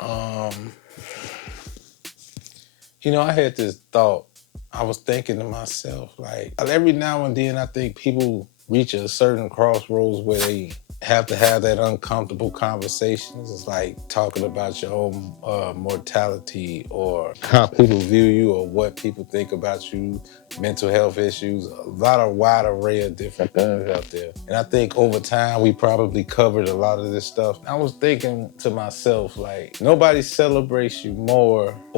Um, I had this thought. I was thinking to myself, like, every now and then I think people reach a certain crossroads where they have to have that uncomfortable conversations. It's like talking about your own mortality or how people view you or what people think about you, mental health issues, a lot of wide array of different things out there. And I think over time we probably covered a lot of this stuff. I was thinking to myself, like, nobody celebrates you more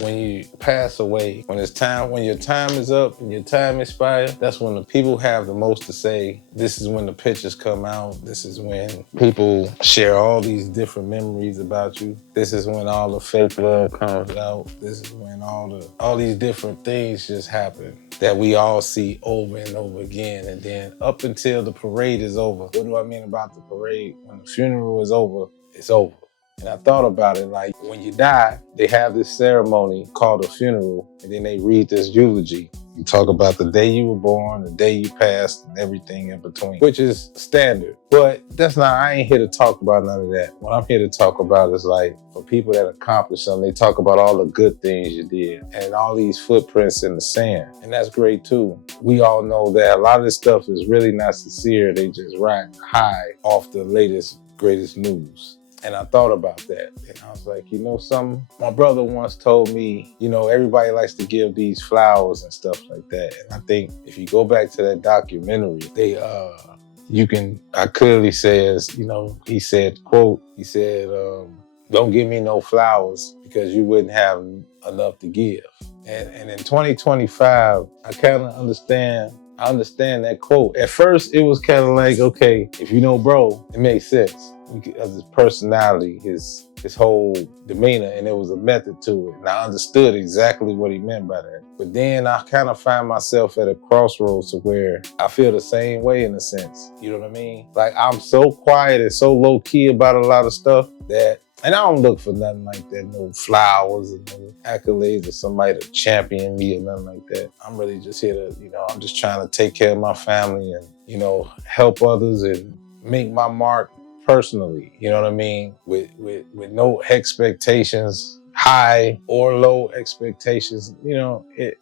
when you pass away. When it's time, when your time is up and your time expires, that's when the people have the most to say. This is when the pictures come out. This is when people share all these different memories about you. This is when all the fake love comes out. This is when all these different things just happen that we all see over and over again. And then up until the parade is over. What do I mean about the parade? When the funeral is over, it's over. And I thought about it, like, when you die, they have this ceremony called a funeral, and then they read this eulogy. You talk about the day you were born, the day you passed, and everything in between, which is standard. But I ain't here to talk about none of that. What I'm here to talk about is, like, for people that accomplish something, they talk about all the good things you did and all these footprints in the sand. And that's great too. We all know that a lot of this stuff is really not sincere. They just ride high off the latest, greatest news. And I thought about that. And I was like, something? My brother once told me, everybody likes to give these flowers and stuff like that. And I think if you go back to that documentary, I clearly says, he said, quote, don't give me no flowers because you wouldn't have enough to give. And in 2025, I kind of understand that quote. At first, it was kind of like, okay, if you know bro, it makes sense. Because his personality, his whole demeanor, and there was a method to it. And I understood exactly what he meant by that. But then I kind of find myself at a crossroads to where I feel the same way in a sense. You know what I mean? Like, I'm so quiet and so low key about a lot of stuff and I don't look for nothing like that, no flowers and no accolades or somebody to champion me or nothing like that. I'm really just here to, I'm just trying to take care of my family and, help others and make my mark personally, you know what I mean? With no expectations, high or low expectations,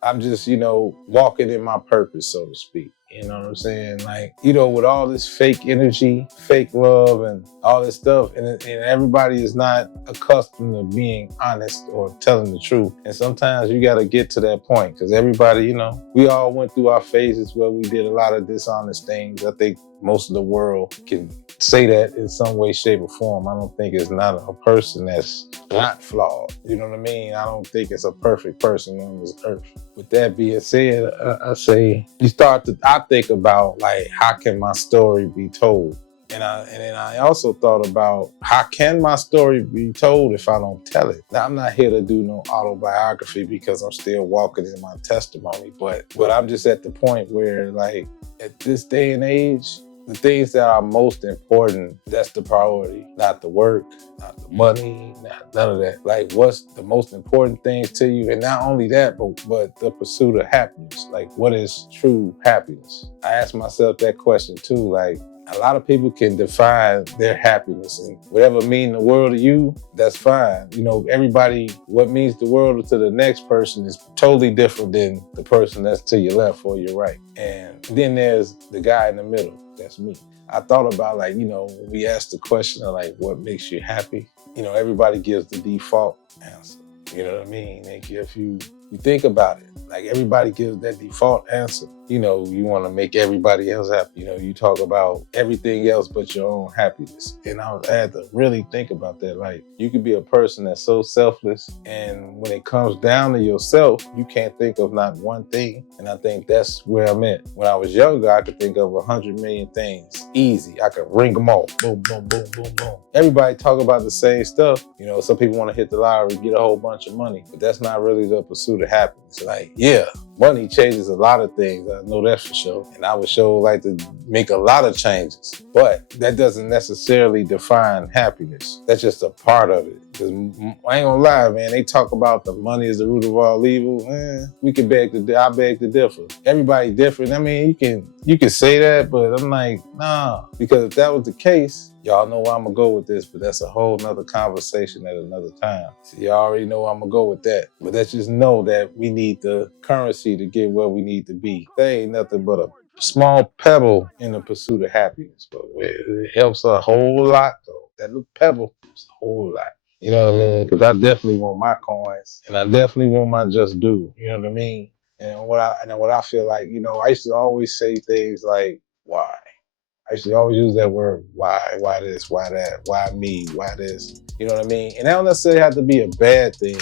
I'm just, walking in my purpose, so to speak. You know what I'm saying? Like, with all this fake energy, fake love, and all this stuff, and everybody is not accustomed to being honest or telling the truth. And sometimes you got to get to that point because everybody, we all went through our phases where we did a lot of dishonest things. I think most of the world can say that in some way, shape, or form. I don't think it's not a person that's not flawed. You know what I mean? I don't think it's a perfect person on this earth. With that being said, I say I think about, like, how can my story be told? And then I also thought about, how can my story be told if I don't tell it? Now, I'm not here to do no autobiography because I'm still walking in my testimony, but I'm just at the point where, like, at this day and age, the things that are most important, that's the priority. Not the work, not the money, none of that. Like, what's the most important things to you? And not only that, but the pursuit of happiness. Like, what is true happiness? I ask myself that question too. Like, a lot of people can define their happiness, and whatever means the world to you, that's fine. Everybody, what means the world to the next person is totally different than the person that's to your left or your right. And then there's the guy in the middle. That's me. I thought about, like, when we asked the question of, like, what makes you happy? Everybody gives the default answer. You know what I mean? Like, if you think about it, like, everybody gives that default answer. You want to make everybody else happy. You talk about everything else but your own happiness. And I had to really think about that. Like, you could be a person that's so selfless, and when it comes down to yourself, you can't think of not one thing. And I think that's where I'm at. When I was younger, I could think of 100 million things. Easy. I could ring them off. Boom, boom, boom, boom, boom. Everybody talk about the same stuff. Some people want to hit the lottery, get a whole bunch of money, but that's not really the pursuit of happiness. Like, yeah, money changes a lot of things. I know that for sure. And I would sure like to make a lot of changes, but that doesn't necessarily define happiness. That's just a part of it. Cause I ain't gonna lie, man, they talk about the money is the root of all evil. We can I beg to differ. Everybody different. I mean, you can say that, but I'm like, nah. Because if that was the case, y'all know where I'm gonna go with this, but that's a whole nother conversation at another time. So y'all already know where I'm gonna go with that. But let's just know that we need the currency to get where we need to be. There ain't nothing but a small pebble in the pursuit of happiness, but it helps a whole lot though. That little pebble helps a whole lot. You know what I mean? Because I definitely want my coins, and I definitely want my just due. You know what I mean? And what I feel like, I used to always say things like, why? I used to always use that word, why this, why that, why me, why this, you know what I mean? And that don't necessarily have to be a bad thing,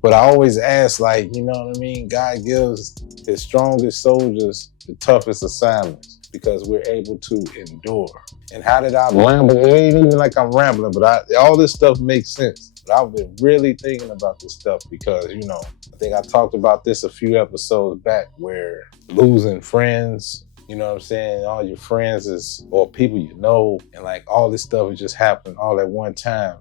but I always ask, like, you know what I mean? God gives his strongest soldiers the toughest assignments because we're able to endure. And how did I ramble? It ain't even like I'm rambling, but all this stuff makes sense. But I've been really thinking about this stuff because, I think I talked about this a few episodes back where losing friends, you know what I'm saying? All your friends or people you know, and like all this stuff is just happening all at one time.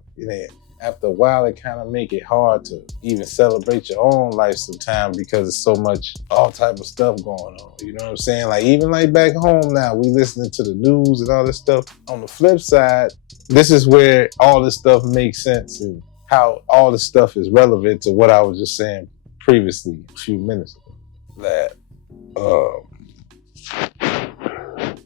After a while, it kind of make it hard to even celebrate your own life sometimes because there's so much, all type of stuff going on. You know what I'm saying? Like even like back home now, we listening to the news and all this stuff. On the flip side, this is where all this stuff makes sense and how all this stuff is relevant to what I was just saying previously a few minutes ago. That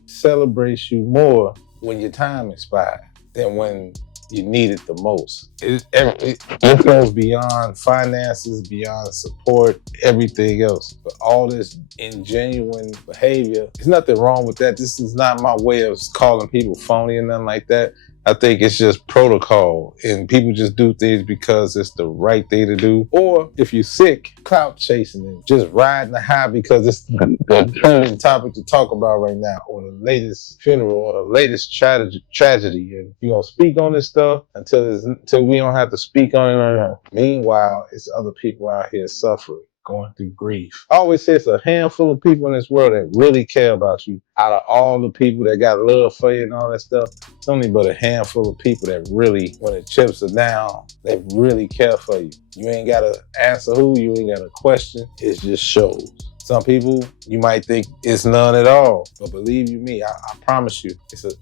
celebrates you more when your time expired than when you need it the most. It goes beyond finances, beyond support, everything else. But all this ingenuine behavior, there's nothing wrong with that. This is not my way of calling people phony or nothing like that. I think it's just protocol and people just do things because it's the right thing to do. Or if you're sick, clout chasing and just riding the high because it's the trending topic to talk about right now, or the latest funeral or the latest tragedy. And you're going to speak on this stuff until we don't have to speak on it anymore. Meanwhile, it's other people out here suffering, going through grief. I always say it's a handful of people in this world that really care about you. Out of all the people that got love for you and all that stuff, it's only but a handful of people that really, when the chips are down, they really care for you. You ain't got to answer who, you ain't got to question. It just shows. Some people, you might think it's none at all, but believe you me, I promise you,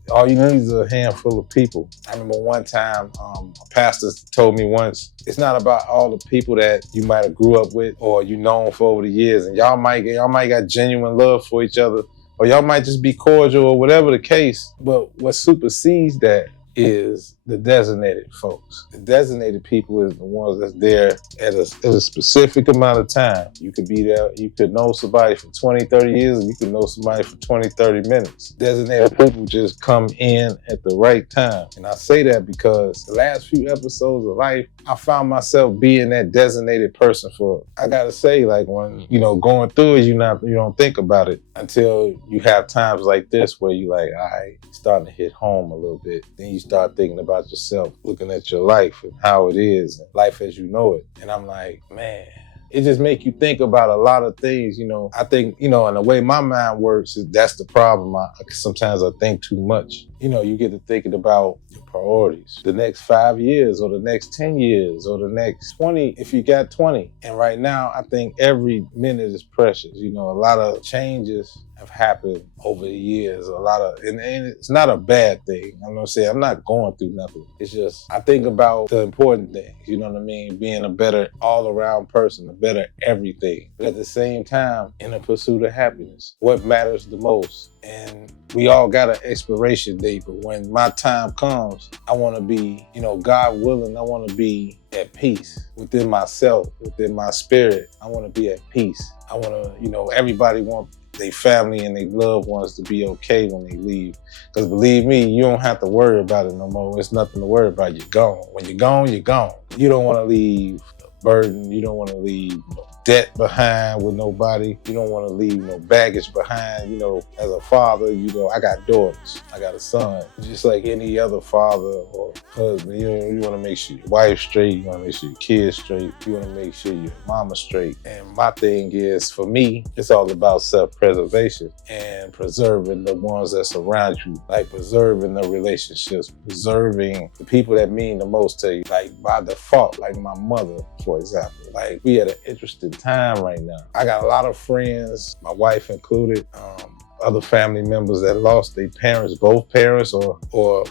all you need is a handful of people. I remember one time, a pastor told me once, it's not about all the people that you might have grew up with or you known for over the years, and y'all might got genuine love for each other, or y'all might just be cordial or whatever the case, but what supersedes that is the designated folks. The designated people is the ones that's there at a specific amount of time. You could be there, you could know somebody for 20, 30 years, and you could know somebody for 20, 30 minutes. Designated people just come in at the right time. And I say that because the last few episodes of life, I found myself being that designated person for, I gotta say, like when, going through it, you don't think about it until you have times like this where you like, all right, starting to hit home a little bit. Then you start thinking about yourself, looking at your life and how it is, and life as you know it. And I'm like, man, it just make you think about a lot of things, I think, and the way my mind works, that's the problem. Sometimes I think too much. You get to thinking about your priorities, the next 5 years or the next 10 years or the next 20, if you got 20. And right now, I think every minute is precious. A lot of changes have happened over the years. And it's not a bad thing. I'm gonna say I'm not going through nothing. It's just, I think about the important things, you know what I mean? Being a better all-around person, a better everything. But at the same time, in the pursuit of happiness, what matters the most? And we all got an expiration date, but when my time comes, I want to be, God willing, I want to be at peace within myself, within my spirit. I want to be at peace. I want to, everybody wants their family and their loved ones to be okay when they leave. Because believe me, you don't have to worry about it no more. It's nothing to worry about. You're gone. When you're gone, you're gone. You don't want to leave a burden. You don't want to leave debt behind with nobody. You don't want to leave no baggage behind. You know, as a father, you know, I got daughters. I got a son. Just like any other father or husband, you know, you want to make sure your wife's straight. You want to make sure your kids straight. You want to make sure your mama's straight. And my thing is, for me, it's all about self-preservation and preserving the ones that surround you, like preserving the relationships, preserving the people that mean the most to you, like by default, like my mother, for example. Like, we at an interesting time right now. I got a lot of friends, my wife included, other family members that lost their parents, both parents, or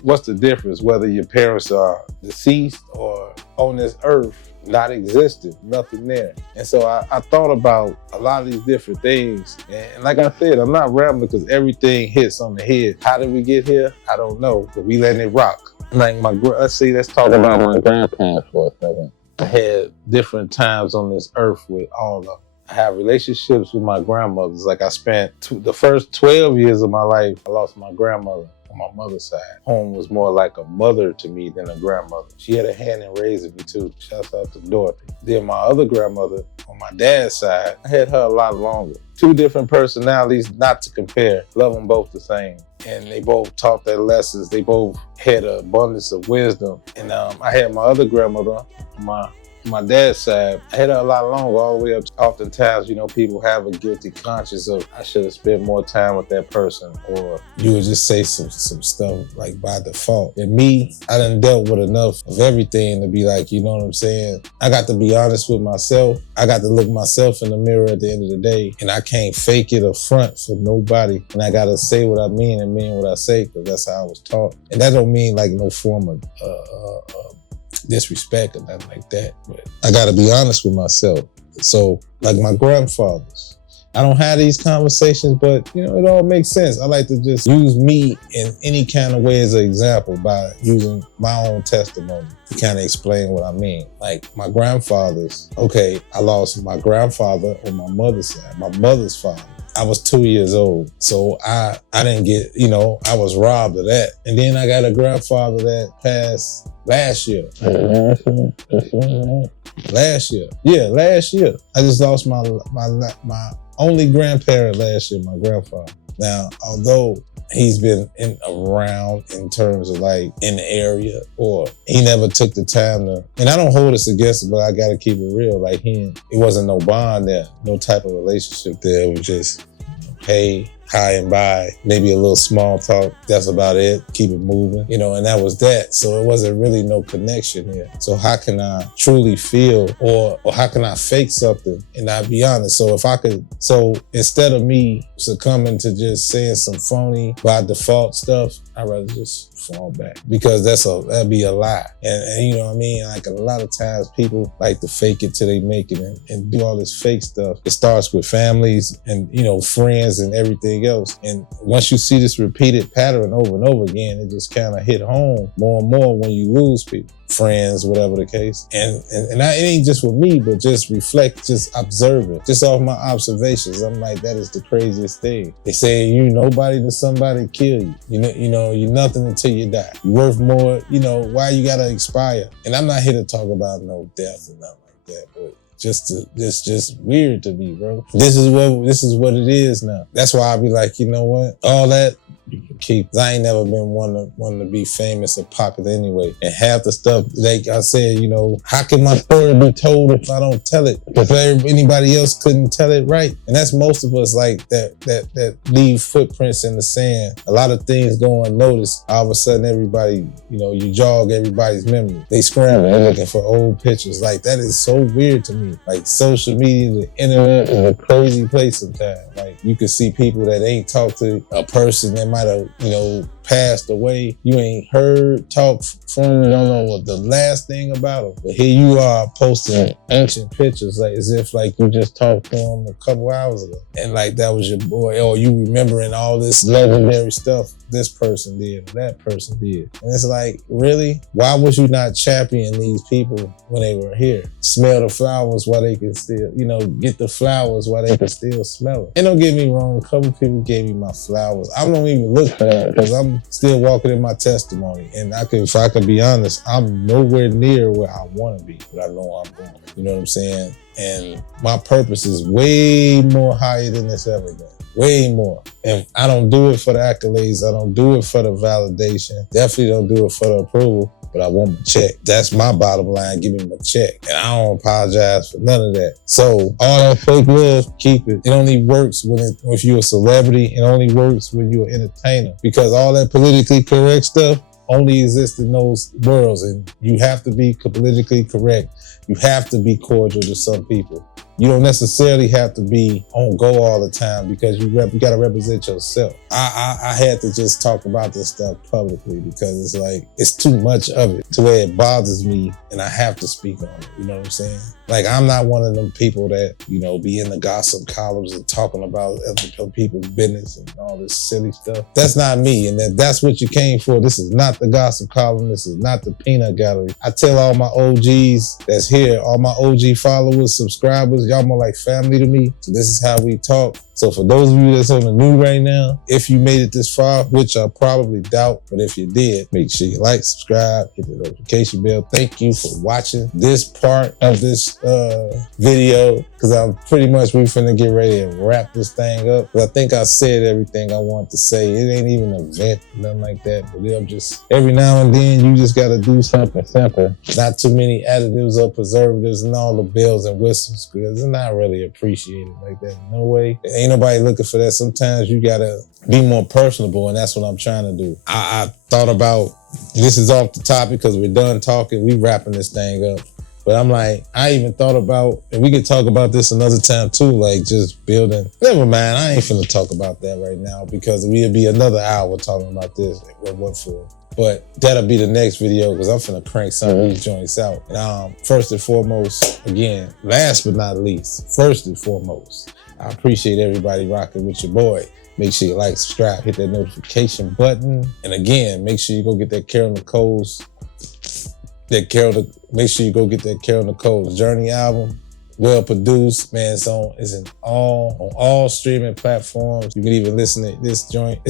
what's the difference, whether your parents are deceased or on this earth, not existing, nothing there. And so I thought about a lot of these different things. And like I said, I'm not rambling because everything hits on the head. How did we get here? I don't know, but we letting it rock. Like let's talk about my grandparents for a second. I had different times on this earth with all of them. I have relationships with my grandmothers. Like, I spent the first 12 years of my life, I lost my grandmother on my mother's side. Home was more like a mother to me than a grandmother. She had a hand in raising me too. Shouts out to Dorothy. Then my other grandmother on my dad's side, I had her a lot longer. Two different personalities, not to compare. Love them both the same. And they both taught their lessons. They both had an abundance of wisdom. And I had my other grandmother, my dad's side, I had her a lot longer, all the way up. Oftentimes, you know, people have a guilty conscience of, I should have spent more time with that person, or you would just say some stuff like by default. And me, I done dealt with enough of everything to be like, you know what I'm saying? I got to be honest with myself. I got to look myself in the mirror at the end of the day, and I can't fake it or front for nobody. And I got to say what I mean and mean what I say, because that's how I was taught. And that don't mean like no form of disrespect or nothing like that, but I gotta be honest with myself. So, like my grandfathers, I don't have these conversations, but you know, it all makes sense. I like to just use me in any kind of way as an example by using my own testimony to kind of explain what I mean. Like my grandfathers, okay, I lost my grandfather on my mother's side, my mother's father. I was 2 years old, so I didn't get, you know, I was robbed of that. And then I got a grandfather that passed last year. Last year. Yeah, last year. I just lost my only grandparent last year, my grandfather. Now, although he's been around in terms of like in the area, or he never took the time to, and I don't hold this against him, but I gotta keep it real. Like it wasn't no bond there, no type of relationship there. It was just, hey, hi and bye, maybe a little small talk. That's about it. Keep it moving, you know, and that was that. So it wasn't really no connection here. So how can I truly feel, or how can I fake something and not be honest? So if I could, so instead of me succumbing to just saying some phony by default stuff, I'd rather just fall back, because that'd be a lie. And you know what I mean? Like a lot of times people like to fake it till they make it and do all this fake stuff. It starts with families and, you know, friends and everything else. And once you see this repeated pattern over and over again, it just kind of hit home more and more when you lose people, friends, whatever the case. And it ain't just with me, but just reflect, just observe it. Just off my observations, I'm like, that is the craziest thing. They say you nobody to somebody kill you. You know, you're nothing until you die. You're worth more, you know, why you gotta expire? And I'm not here to talk about no death or nothing like that, but it's just weird to me, bro. This is what it is now. That's why I be like, you know what? All that you can keep. I ain't never been one to be famous or popular anyway. And half the stuff, like I said, you know, how can my story be told if I don't tell it? If anybody else couldn't tell it right? And that's most of us, like that leave footprints in the sand. A lot of things go unnoticed. All of a sudden, everybody, you know, you jog everybody's memory. They scramble looking for old pictures. Like, that is so weird to me. Like, social media, the internet is a crazy place sometimes. Like, you can see people that ain't talked to a person that might have, you know, passed away. You ain't heard, talk from, you don't know what the last thing about them. But here you are posting ancient pictures, like as if like you just talked to them a couple hours ago. And like that was your boy, or you remembering all this legendary stuff this person did, or that person did. And it's like, really? Why was you not championing these people when they were here? Smell the flowers while they can still, you know, get the flowers while they can still smell it. And don't get me wrong, a couple people gave me my flowers. I don't even look for that, because I'm I'm still walking in my testimony. And if I can be honest, I'm nowhere near where I want to be, but I know I'm going. You know what I'm saying? And my purpose is way more higher than it's ever been. Way more. And I don't do it for the accolades. I don't do it for the validation. Definitely don't do it for the approval, but I want my check. That's my bottom line. Give me my check. And I don't apologize for none of that. So all that fake love, keep it. It only works if you're a celebrity. It only works when you're an entertainer. Because all that politically correct stuff only exists in those worlds. And you have to be politically correct. You have to be cordial to some people. You don't necessarily have to be on go all the time because you got to represent yourself. I had to just talk about this stuff publicly because it's like, it's too much of it to where it bothers me and I have to speak on it. You know what I'm saying? Like, I'm not one of them people that, you know, be in the gossip columns and talking about other people's business and all this silly stuff. That's not me. And that's what you came for. This is not the gossip column. This is not the peanut gallery. I tell all my OGs that's here, all my OG followers, subscribers, y'all more like family to me. So this is how we talk. So for those of you that's on the new right now, if you made it this far, which I probably doubt, but if you did, make sure you like, subscribe, hit the notification bell. Thank you for watching this part of this video, because I'm pretty much, we finna get ready to wrap this thing up. Because I think I said everything I wanted to say. It ain't even an event, nothing like that, but I'm just, every now and then you just gotta do something simple. Not too many additives or preservatives and all the bells and whistles, because it's not really appreciated like that. No way. Ain't nobody looking for that. Sometimes you gotta be more personable, and that's what I'm trying to do. I thought about, this is off the topic because we're done talking, we wrapping this thing up. But I'm like, I even thought about, and we could talk about this another time too, like just building. Never mind, I ain't finna talk about that right now because we'll be another hour talking about this. What for? But that'll be the next video because I'm finna crank some of these joints out. And first and foremost, again, last but not least, first and foremost, I appreciate everybody rocking with your boy. Make sure you like, subscribe, hit that notification button. And again, make sure you go get that Carol Nicole's, make sure you go get that Carol Nicole's Journey album. Well produced, man. It's on all streaming platforms. You can even listen to this joint.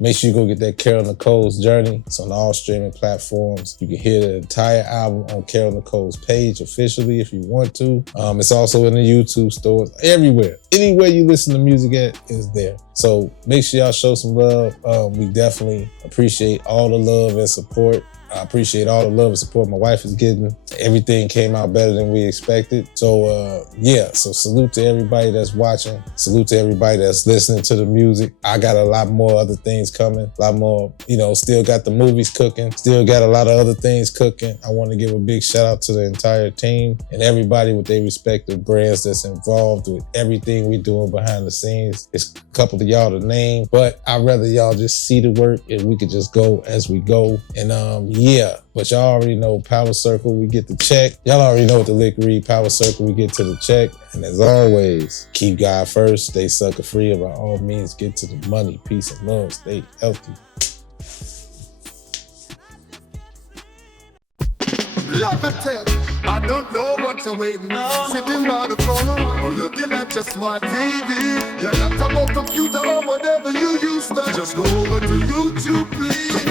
Make sure you go get that Carol Nicole's Journey. It's on all streaming platforms. You can hear the entire album on Carol Nicole's page officially if you want to. It's also in the YouTube stores, everywhere. Anywhere you listen to music at is there. So make sure y'all show some love. We definitely appreciate all the love and support. I appreciate all the love and support my wife is getting. Everything came out better than we expected. So yeah, so salute to everybody that's watching. Salute to everybody that's listening to the music. I got a lot more other things coming. A lot more, still got the movies cooking. Still got a lot of other things cooking. I want to give a big shout out to the entire team and everybody with their respective brands that's involved with everything we're doing behind the scenes. It's a couple of y'all to name, but I'd rather y'all just see the work and we could just go as we go. And yeah, but y'all already know PowerCircle, we get the check. Y'all already know what the lick read, PowerCircle, we get to the check. And as always, keep God first, stay sucker free, and by all means, get to the money, peace and love, stay healthy. Love it, I don't know what you're waiting on. Sitting by the phone or looking at your smart TV. Your laptop or computer or whatever you use. Just go over to YouTube, please.